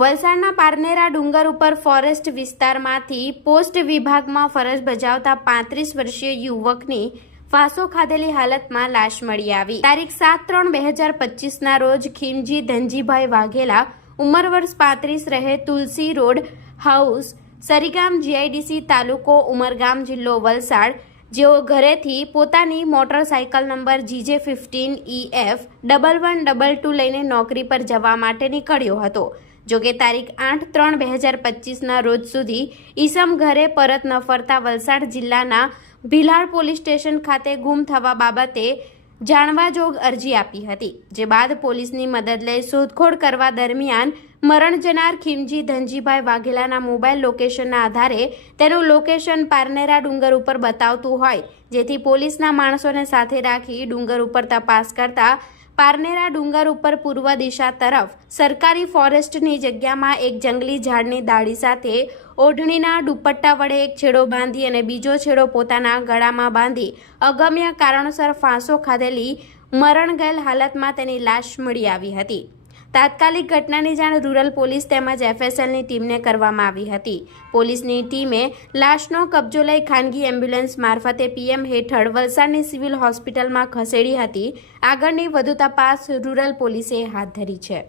વલસાડના પારનેરા ડુંગર ઉપર ફોરેસ્ટ વિસ્તારમાંથી પોસ્ટ વિભાગમાં ફરજ બજાવતા પાંત્રીસ વર્ષીય યુવકની ફાંસો ખાધેલી હાલતમાં લાશ મળી આવી. તારીખ સાત ત્રણ બે હજાર પચીસના રોજ ખીમજી ધનજીભાઈ વાઘેલા ઉંમર વર્ષ પાંત્રીસ રહે Tulsi road house, Sarigam GIDC તાલુકો, ઉમરગામ જિલ્લો વલસાડ. જેઓ ઘરેથી પોતાની motorcycle number GJ fifteen E F double one double two લઈને નોકરી પર જવા માટે નીકળ્યો હતો. જોકે તારીખ આઠ ત્રણ બે હજાર પચીસના રોજ સુધી ઈસમ ઘરે પરત ન ફરતા વલસાડ જિલ્લાના ભીલાડ પોલીસ સ્ટેશન ખાતે ગુમ થવા બાબતે જાણવા જોગ અરજી આપી હતી, જે બાદ પોલીસની મદદ લઈ શોધખોળ કરવા દરમિયાન મરણ જનાર ખીમજી ધનજીભાઈ વાઘેલાના મોબાઈલ લોકેશનના આધારે તેનું લોકેશન પારનેરા ડુંગર ઉપર બતાવતું હોય, જેથી પોલીસના માણસોને સાથે રાખી ડુંગર ઉપર તપાસ કરતા પારનેરા ડુંગર ઉપર પૂર્વ દિશા તરફ સરકારી ફોરેસ્ટની જગ્યામાં એક જંગલી ઝાડની ડાળી સાથે ઓઢણીના દુપટ્ટા વડે એક છેડો બાંધી અને બીજો છેડો પોતાના ગળામાં બાંધી અગમ્ય કારણોસર ફાંસો ખાધેલી મરણ ગયેલ હાલતમાં તેની લાશ મળી આવી હતી. તાત્કાલિક ઘટનાની જાણ રૂરલ પોલીસ તેમજ એફએસએલની ટીમને કરવામાં આવી હતી. પોલીસની ટીમે લાશનો કબજો લઈ ખાનગી એમ્બ્યુલન્સ મારફતે પીએમ હેઠળ વલસાડની સિવિલ હોસ્પિટલમાં ખસેડી હતી. આગળની વધુ તપાસ રૂરલ પોલીસે હાથ ધરી છે.